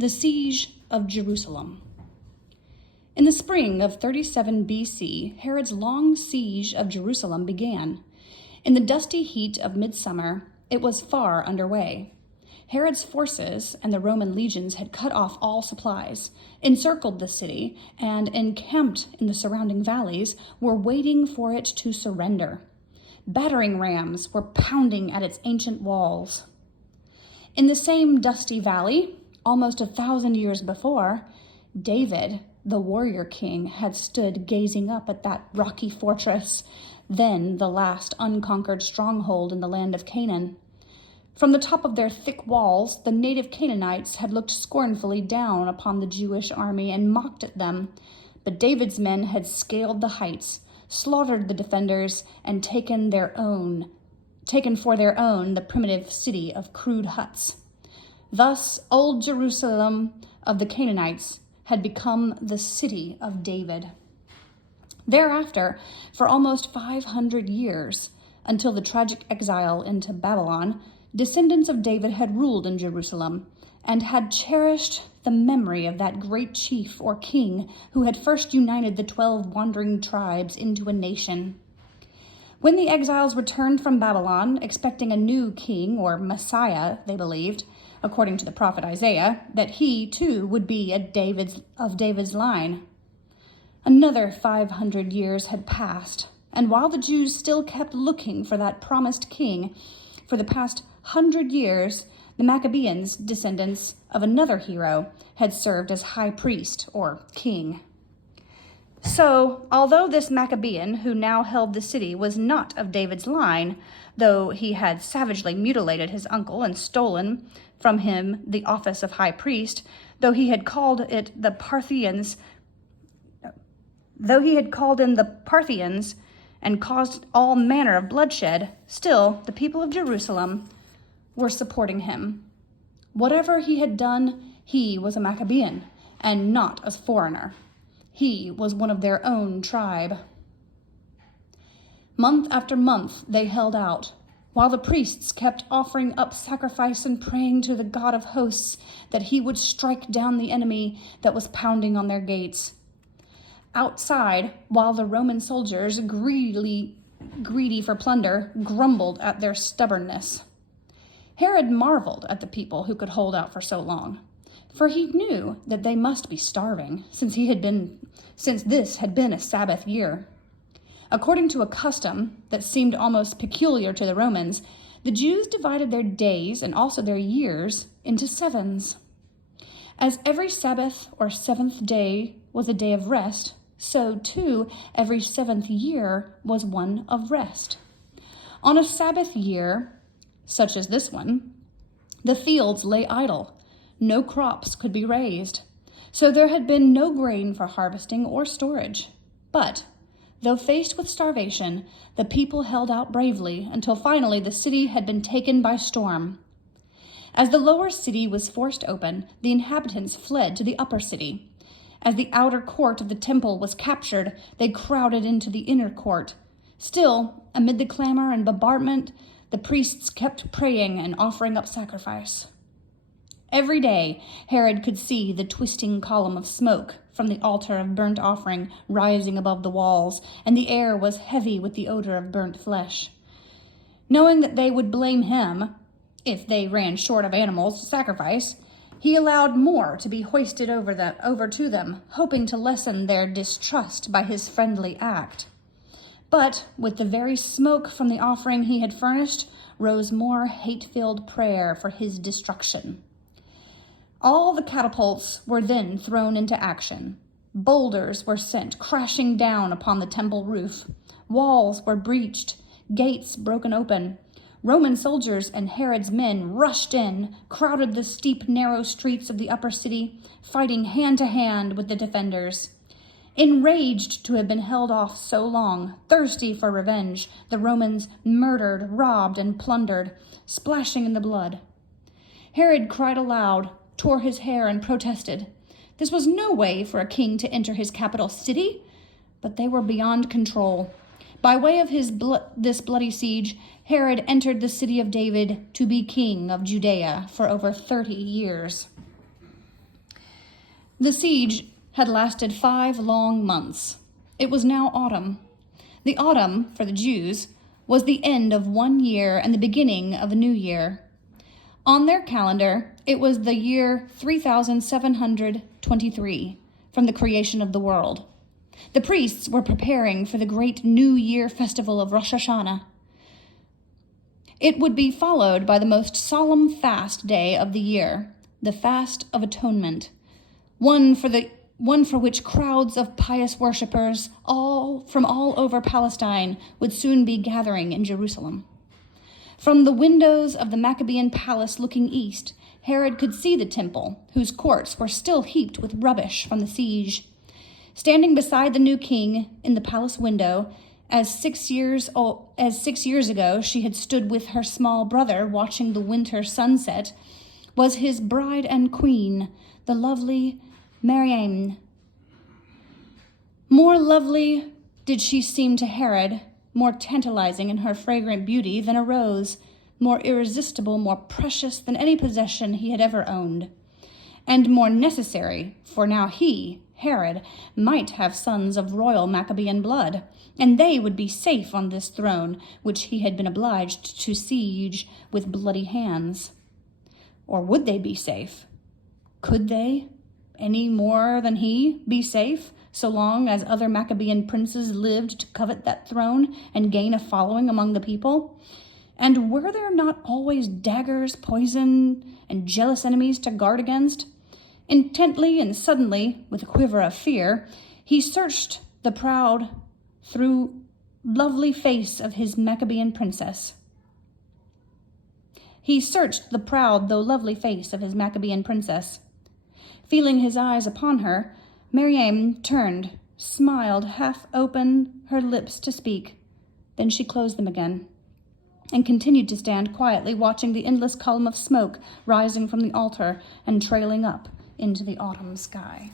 The Siege of Jerusalem. In the spring of 37 BC, Herod's long siege of Jerusalem began. In the dusty heat of midsummer, it was far underway. Herod's forces and the Roman legions had cut off all supplies, encircled the city, and, encamped in the surrounding valleys, were waiting for it to surrender. Battering rams were pounding at its ancient walls. In the same dusty valley, almost 1,000 years before, David, the warrior king, had stood gazing up at that rocky fortress, then the last unconquered stronghold in the land of Canaan. From the top of their thick walls, the native Canaanites had looked scornfully down upon the Jewish army and mocked at them. But David's men had scaled the heights, slaughtered the defenders, and taken for their own the primitive city of crude huts. Thus, old Jerusalem of the Canaanites had become the city of David. Thereafter, for almost 500 years, until the tragic exile into Babylon, descendants of David had ruled in Jerusalem and had cherished the memory of that great chief or king who had first united the 12 wandering tribes into a nation. When the exiles returned from Babylon, expecting a new king or Messiah, they believed, according to the prophet Isaiah, that he, too, would be of David's line. Another 500 years had passed, and while the Jews still kept looking for that promised king, for the past 100 years, the Maccabeans, descendants of another hero, had served as high priest or king. So, although this Maccabean who now held the city was not of David's line, though he had savagely mutilated his uncle and stolen from him the office of high priest, though he had called in the Parthians and caused all manner of bloodshed, still the people of Jerusalem were supporting him. Whatever he had done, he was a Maccabean, and not a foreigner. He was one of their own tribe. Month after month they held out, while the priests kept offering up sacrifice and praying to the God of hosts that he would strike down the enemy that was pounding on their gates. Outside, while the Roman soldiers, greedy for plunder, grumbled at their stubbornness. Herod marveled at the people who could hold out for so long, for he knew that they must be starving, since this had been a Sabbath year. According to a custom that seemed almost peculiar to the Romans, the Jews divided their days and also their years into sevens. As every Sabbath or seventh day was a day of rest, so too every seventh year was one of rest. On a Sabbath year, such as this one, the fields lay idle. No crops could be raised, so there had been no grain for harvesting or storage. But, though faced with starvation, the people held out bravely until finally the city had been taken by storm. As the lower city was forced open, the inhabitants fled to the upper city. As the outer court of the temple was captured, they crowded into the inner court. Still, amid the clamor and bombardment, the priests kept praying and offering up sacrifice. Every day, Herod could see the twisting column of smoke from the altar of burnt offering rising above the walls, and the air was heavy with the odor of burnt flesh. Knowing that they would blame him if they ran short of animals to sacrifice, he allowed more to be hoisted over to them, hoping to lessen their distrust by his friendly act. But with the very smoke from the offering he had furnished rose more hate-filled prayer for his destruction. All the catapults were then thrown into action. Boulders were sent crashing down upon the temple roof. Walls were breached, gates broken open. Roman soldiers and Herod's men rushed in, crowded the steep, narrow streets of the upper city, fighting hand to hand with the defenders. Enraged to have been held off so long, thirsty for revenge, the Romans murdered, robbed, and plundered, splashing in the blood. Herod cried aloud, tore his hair, and protested. This was no way for a king to enter his capital city, but they were beyond control. By way of this bloody siege, Herod entered the city of David to be king of Judea for over 30 years. The siege had lasted 5 long months. It was now autumn. The autumn, for the Jews, was the end of 1 year and the beginning of a new year. On their calendar, it was the year 3723 from the creation of the world. The priests were preparing for the great New Year festival of Rosh Hashanah. It would be followed by the most solemn fast day of the year, the Fast of Atonement, one for which crowds of pious worshippers from all over Palestine would soon be gathering in Jerusalem. From the windows of the Maccabean palace looking east, Herod could see the temple, whose courts were still heaped with rubbish from the siege. Standing beside the new king in the palace window, as 6 years ago she had stood with her small brother watching the winter sunset, was his bride and queen, the lovely Miriam. More lovely did she seem to Herod, more tantalizing in her fragrant beauty than a rose, more irresistible, more precious than any possession he had ever owned, and more necessary, for now he, Herod, might have sons of royal Maccabean blood, and they would be safe on this throne which he had been obliged to siege with bloody hands. Or would they be safe? Could they, any more than he, be safe, so long as other Maccabean princes lived to covet that throne and gain a following among the people? And were there not always daggers, poison, and jealous enemies to guard against? Intently and suddenly, with a quiver of fear, he searched the proud, lovely face of his Maccabean princess. Feeling his eyes upon her, Miriam turned, smiled, half open her lips to speak. Then she closed them again and continued to stand quietly watching the endless column of smoke rising from the altar and trailing up into the autumn sky.